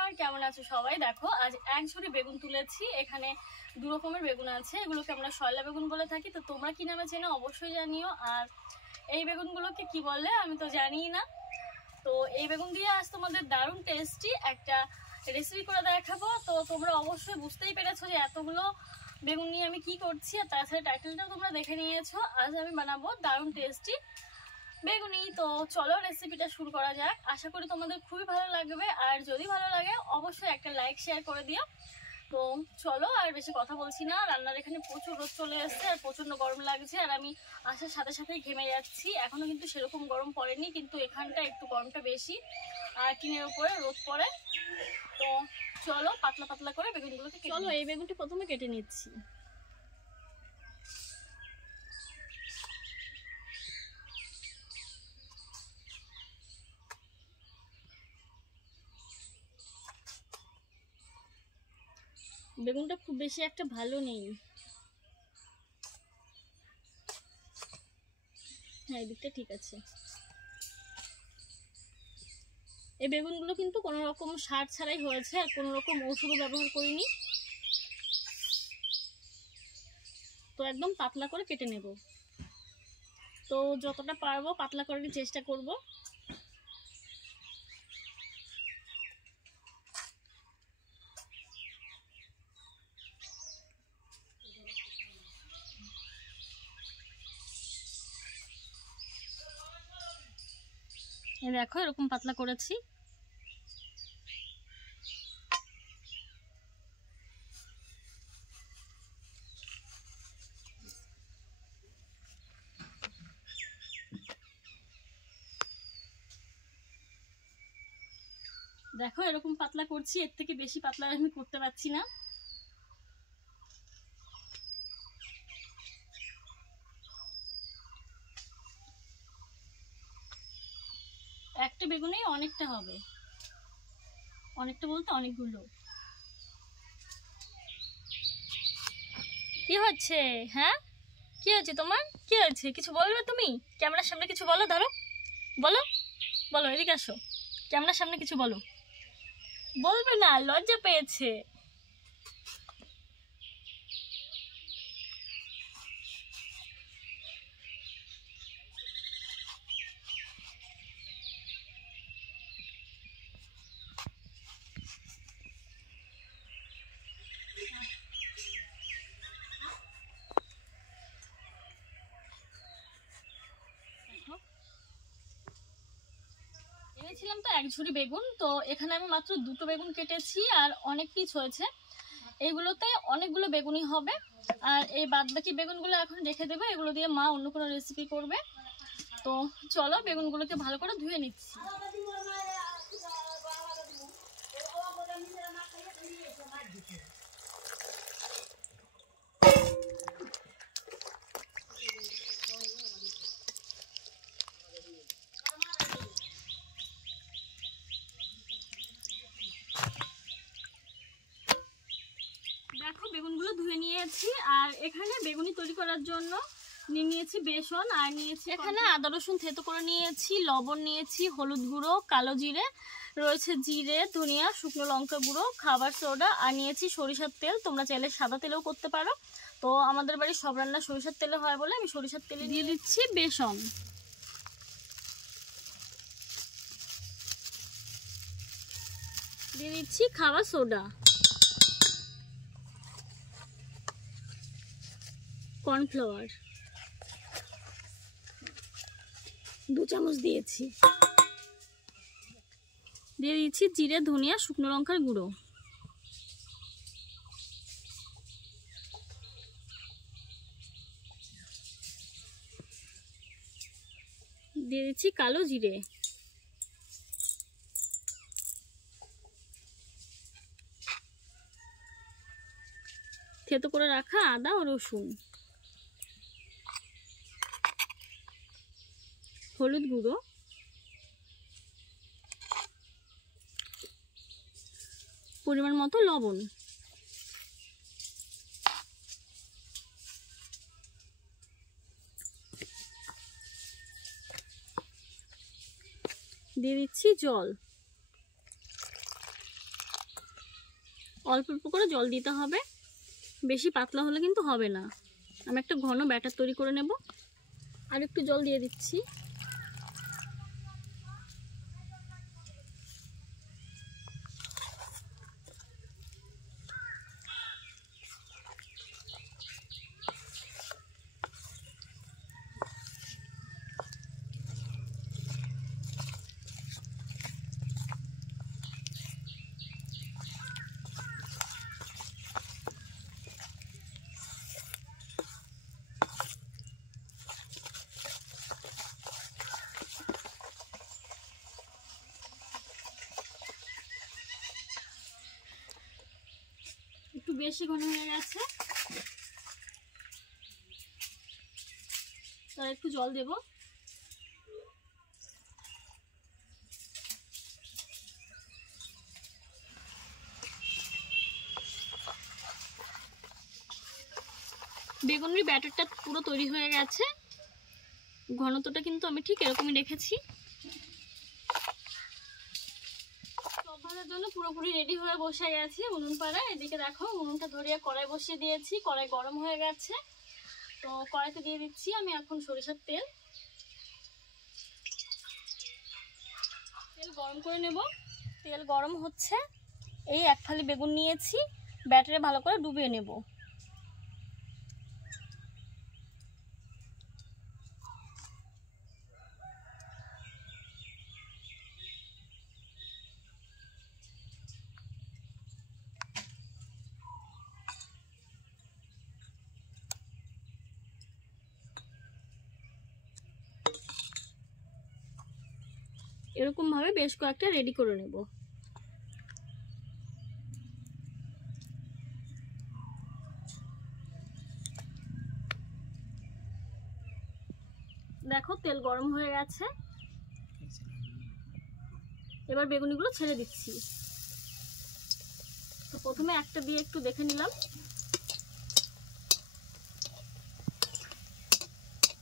Everyone, কেমন আছো সবাই? দেখো আজ এক ঝুড়ি বেগুন তুলেছি। এখানে দু রকমের বেগুন আছে, এগুলোকে আমরা শয়লা বেগুন বলে থাকি। তো তোমরা কি নামে চেনো অবশ্যই জানিও। আর এই বেগুনগুলোকে কি বলে আমি তো জানিই না। তো এই বেগুন দিয়ে আজ তোমাদের দারুণ টেস্টি একটা রেসিপি করে দেখাবো। তো তোমরা অবশ্যই বুঝতেই পেরেছো যে এতগুলো বেগুন নিয়ে আমি কি করছি, আর তাছাড়া টাইটেলটাও তোমরা দেখে নিয়েছো। আজ আমি বানাবো দারুণ টেস্টি বেগুনি। তো চলো রেসিপিটা শুরু করা যাক। আশা করি তোমাদের খুবই ভালো লাগবে, আর যদি ভালো লাগে অবশ্যই একটা লাইক শেয়ার করে দিও। তো চলো আর বেশি কথা বলছি না। রান্নার এখানে প্রচুর রোদ চলে এসছে আর প্রচন্ড গরম লাগছে, আর আমি আসার সাথে সাথেই ঘেমে যাচ্ছি। এখনো কিন্তু সেরকম গরম পড়েনি, কিন্তু এখানটা একটু গরমটা বেশি আর টিনের উপরে রোদ পড়ে। তো চলো পাতলা পাতলা করে বেগুনগুলোকে চলো এই বেগুনটি প্রথমে কেটে নিচ্ছি। বেগুনটা খুব বেশি একটা ভালো নেই। হ্যাঁ, এই দিকটা ঠিক আছে। এই বেগুনগুলো কিন্তু কোনো রকম সার ছাড়াই হয়েছে, আর কোনো রকম ওষুধও ব্যবহার করিনি। তো একদম পাতলা করে কেটে নেব। তো যতটা পারবো পাতলা করার চেষ্টা করব। দেখো এরকম পাতলা করেছি। দেখো এরকম পাতলা করছি, এর থেকে বেশি পাতলা আমি করতে পারছি না। একটা বেগুনেই অনেকটা হবে, অনেকটা বলতে অনেকগুলো। কি হচ্ছে? হ্যাঁ, কি হচ্ছে তোমার? কি হয়েছে? কিছু বলবে তুমি? ক্যামেরার সামনে কিছু বলো, ধরো বলো, বলো, এদিকে আসো, ক্যামেরার সামনে কিছু বলো। বলবে না, লজ্জা পেয়েছে। এনেছিলাম তো এক ঝুড়ি বেগুন, তো এখানে আমি মাত্র দুটো বেগুন কেটেছি, আর অনেক পিস হয়েছে। এইগুলোতে অনেকগুলো বেগুনই হবে, আর এই বাদবাকি বেগুনগুলো এখন রেখে দেবো। এগুলো দিয়ে মা অন্য কোনো রেসিপি করবে। তো চলো বেগুনগুলোকে ভালো করে ধুয়ে নিচ্ছি। দেখো বেগুনগুলো ধুয়ে নিয়েছি, আর এখানে বেগুনি তৈরি করার জন্য নিয়েছি বেসন, আর নিয়েছি এখানে আদা রসুন থেতো করে নিয়েছি, লবণ নিয়েছি, হলুদ গুঁড়ো, কালো জিরে রয়েছে, জিরে, ধনিয়া, শুকনো লঙ্কা গুঁড়ো, খাবার সোডা, আর নিয়েছি সরিষার তেল। তোমরা চাইলে সাদা তেলেও করতে পারো। তো আমাদের বাড়ির সব রান্না সরিষার তেলে হয় বলে আমি সরিষার তেলে দিয়ে দিচ্ছি বেসন। দিয়ে দিচ্ছি খাবার সোডা, কর্নফ্লাওয়ার 2 চামচ দিয়েছি। দিয়ে দিচ্ছি জিরে, ধনিয়া, শুকনো লঙ্কার গুঁড়ো। দিয়ে দিচ্ছি কালো জিরে। থেতো করে রাখা আদা ও রসুন, হলুদ গুঁড়ো, পরিমাণ মতো লবণ, দিয়ে দিচ্ছি জল। অল্প অল্প করে জল দিতে হবে, বেশি পাতলা হলে কিন্তু হবে না। আমি একটা ঘন ব্যাটার তৈরি করে নেব। আর একটু জল দিয়ে দিচ্ছি। একটু বেশি ঘন হয়ে গেছে, তো একটু জল দেব। বেগুনের ব্যাটারটা পুরো তৈরি হয়ে গেছে। ঘনত্বটা কিন্তু আমি ঠিক এরকমই রেখেছি। চপ ভাজার জন্য পুরোপুরি রেডি হয়ে বসে গেছি উনুন পাড়ায়। এদিকে দেখো উনুনটা ধরিয়ে কড়াই বসিয়ে দিয়েছি, কড়াই গরম হয়ে গেছে। তো কড়াইতে দিয়ে দিচ্ছি আমি এখন সরিষার তেল। তেল গরম করে নেব। তেল গরম হচ্ছে, এই এক ফালি বেগুন নিয়েছি, ব্যাটারে ভালো করে ডুবিয়ে নেব। এরকম ভাবে বেশ কয়েকটা রেডি করে নেব। দেখো তেল গরম হয়ে গেছে, এবার বেগুনিগুলো ছেড়ে দিচ্ছি। তো প্রথমে একটা দিয়ে একটু দেখে নিলাম।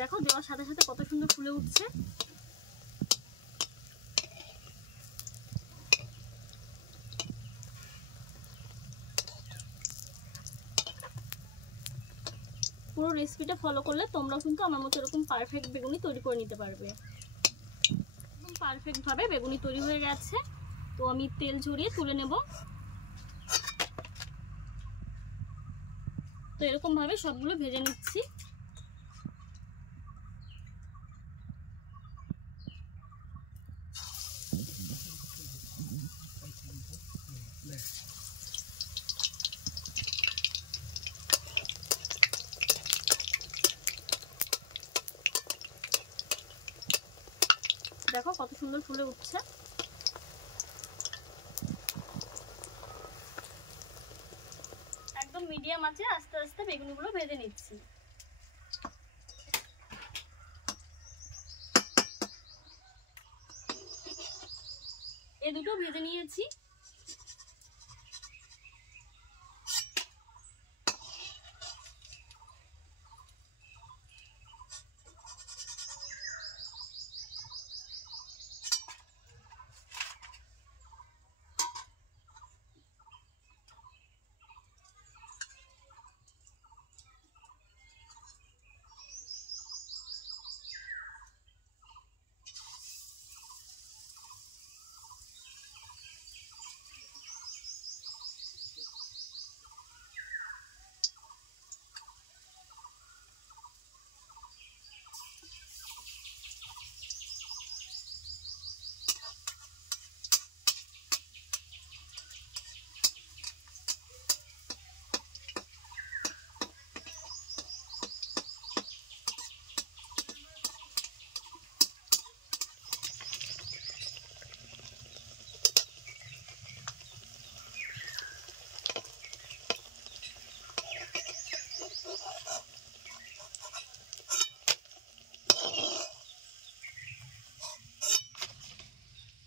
দেখো দেওয়ার সাথে সাথে কত সুন্দর ফুলে উঠছে। পুরো রেসিপিটা ফলো করলে তোমরাও কিন্তু আমার মতো এরকম পারফেক্ট বেগুনি তৈরি করে নিতে পারবে। একদম পারফেক্ট ভাবে বেগুনি তৈরি হয়ে গেছে। তো আমি তেল ঝরিয়ে তুলে নেব। তো এরকম ভাবে সবগুলো ভেজে নিচ্ছি। দেখো কত সুন্দর ফুলে উঠছে। একদম মিডিয়াম আছে, আস্তে আস্তে বেগুনগুলো ভেজে নিচ্ছি। এই দুটো ভেজে নিয়েছি।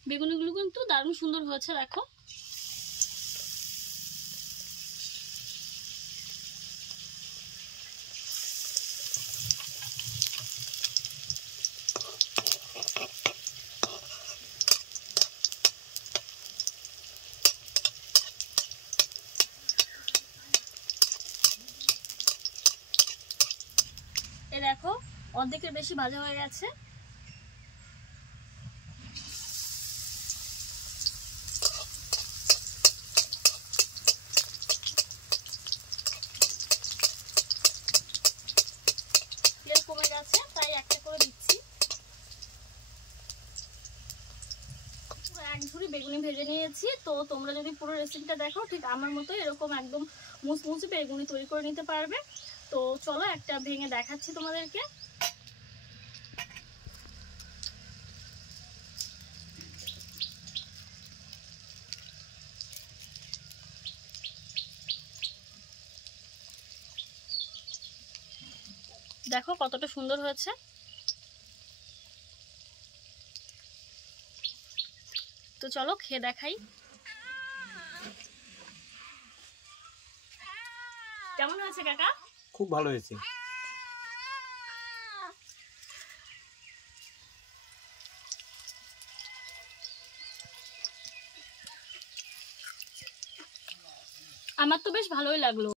বেগুনিগুলো কিন্তু দারুণ সুন্দর হয়েছে দেখো। অর্ধেকের বেশি ভাজা হয়ে গেছে। তেল কমে গেছে, তাই একটা করে দিচ্ছি। এক ঝুড়ি বেগুনি ভেজে নিয়েছি। তো তোমরা যদি পুরো রেসিপিটা দেখো ঠিক আমার মতো এরকম একদম মুচমুচে বেগুনি তৈরি করে নিতে পারবে। তো চলো একটা ভেঙে দেখাচ্ছি তোমাদেরকে। দেখো কতটা সুন্দর হয়েছে। তো চলো খেয়ে দেখাই কেমন হয়েছে কাকা। খুব ভালো হয়েছে। আমার তো বেশ ভালোই লাগলো।